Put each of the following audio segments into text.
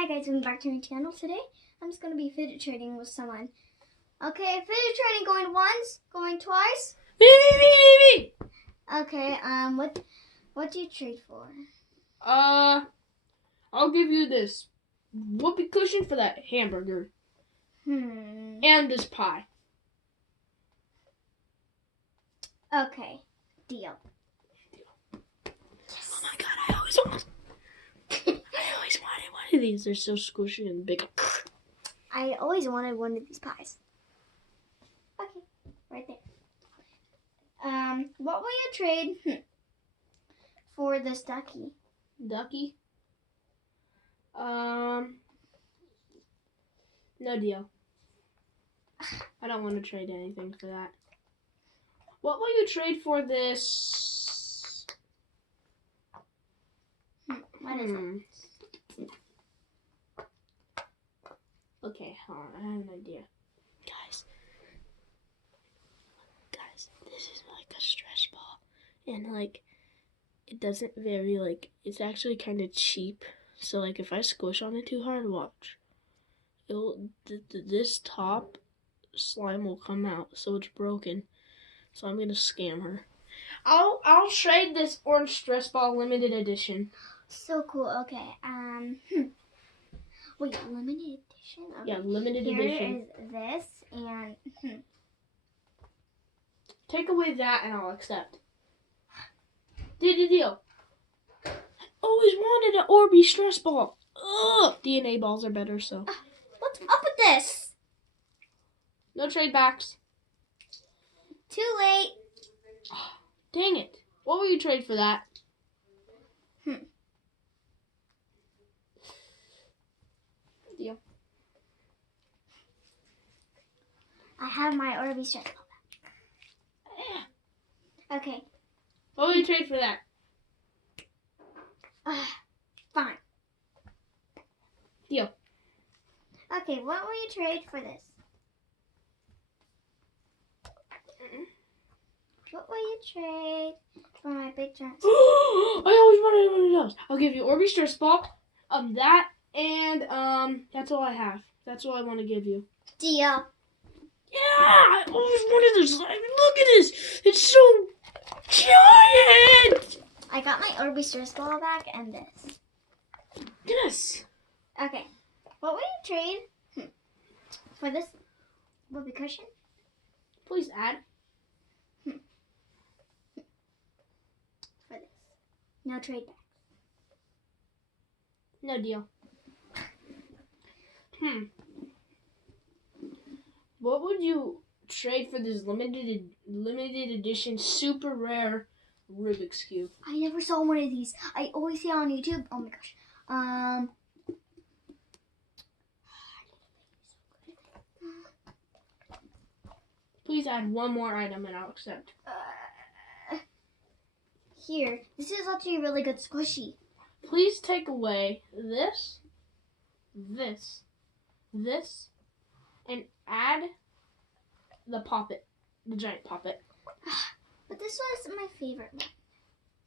Hi guys, welcome back to my channel. Today I'm just going to be fidget trading with someone. Okay, fidget trading going once, going twice. Me. Okay, what do you trade for? I'll give you this whoopee cushion for that hamburger. And this pie. Okay, deal. Yes. Oh my god, I always wanted one of these. They're so squishy and big. I always wanted one of these pies. Okay, right there. What will you trade for this ducky? Ducky? No deal. I don't want to trade anything for that. What will you trade for this? What is it? Okay, hold on. I have an idea. Guys, this is like a stress ball. And like, it doesn't very it's actually kind of cheap. So like, if I squish on it too hard, watch. This top slime will come out, so it's broken. So I'm gonna scam her. I'll trade this orange stress ball limited edition. So cool. Okay. Wait, limited edition? Okay. Yeah, limited edition. Here is this, and take away that, and I'll accept. Deal. I always wanted an Orbeez stress ball. Ugh, DNA balls are better. So. What's up with this? No trade backs. Too late. Dang it. What will you trade for that? Deal. I have my Orbeez stress ball back. Okay. What will you trade for that? Fine. Deal. Okay, what will you trade for this? What will you trade for my big giant? I always wanted one of those. I'll give you Orbeez stress ball, that, and that's all I have. That's all I want to give you. Deal. Yeah, I always wanted this. I mean, look at this. It's so giant. I got my Orbeez stress ball back and this. Yes. Okay. What will you trade for this whoopee cushion? Please add. For this. No trade back. No deal. What would you trade for this limited edition super rare Rubik's Cube? I never saw one of these. I always see it on YouTube. Oh my gosh. Please add one more item and I'll accept. Here. This is actually really good squishy. Please take away this, and add the poppet, the giant poppet. But this was my favorite one.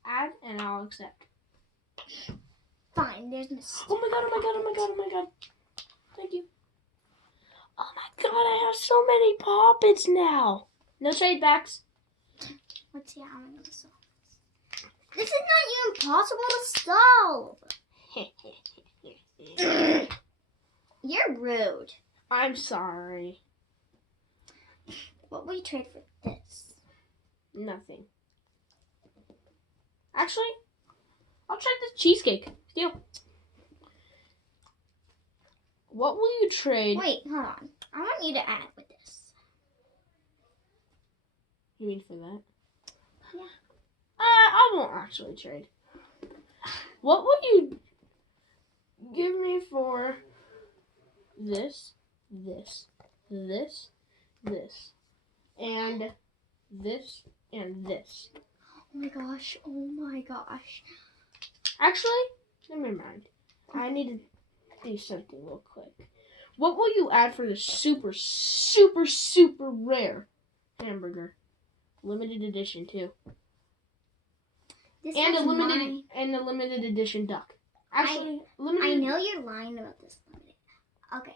Add and I'll accept. Fine, there's Miss. Oh my god. Thank you. Oh my god, I have so many poppets now. No trade backs. Let's see how I'm going to solve this. This is not even possible to solve. You're rude. I'm sorry. What will you trade for this? Nothing. Actually, I'll trade this cheesecake. Deal. What will you trade? Wait, hold on. I want you to add with this. You mean for that? Yeah. I won't actually trade. What will you give me for this, and this, and this? Oh my gosh. Actually, never mind. I need to do something real quick. What will you add for the super rare hamburger? Limited edition too. This And is a limited edition duck. Actually, I limited. know you're lying about this limited. Okay.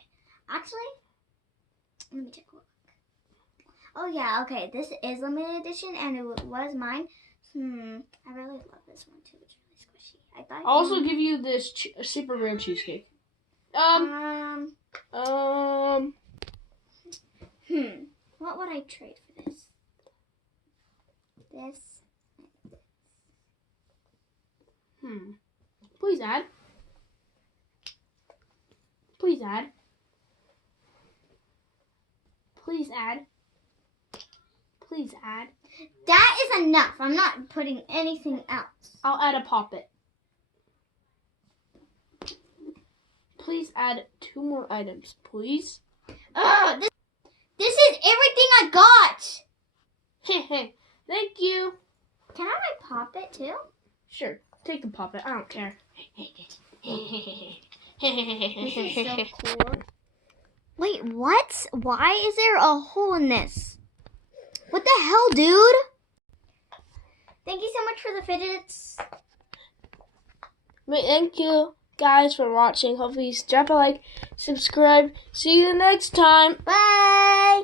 Actually, let me take a look. Oh yeah, okay. This is limited edition, and it was mine. I really love this one too. It's really squishy. I thought. I'll also give you this super rare cheesecake. What would I trade for this? This. Please add. Please add. Please add. Please add. That is enough. I'm not putting anything else. I'll add a poppet. Please add 2 more items, please. Ugh, this is everything I got. Thank you. Can I have my poppet too? Sure, take the poppet. I don't care. This is so cool. Wait, what? Why is there a hole in this? What the hell, dude? Thank you so much for the fidgets. Thank you guys for watching. Hopefully you drop a like, subscribe. See you next time. Bye.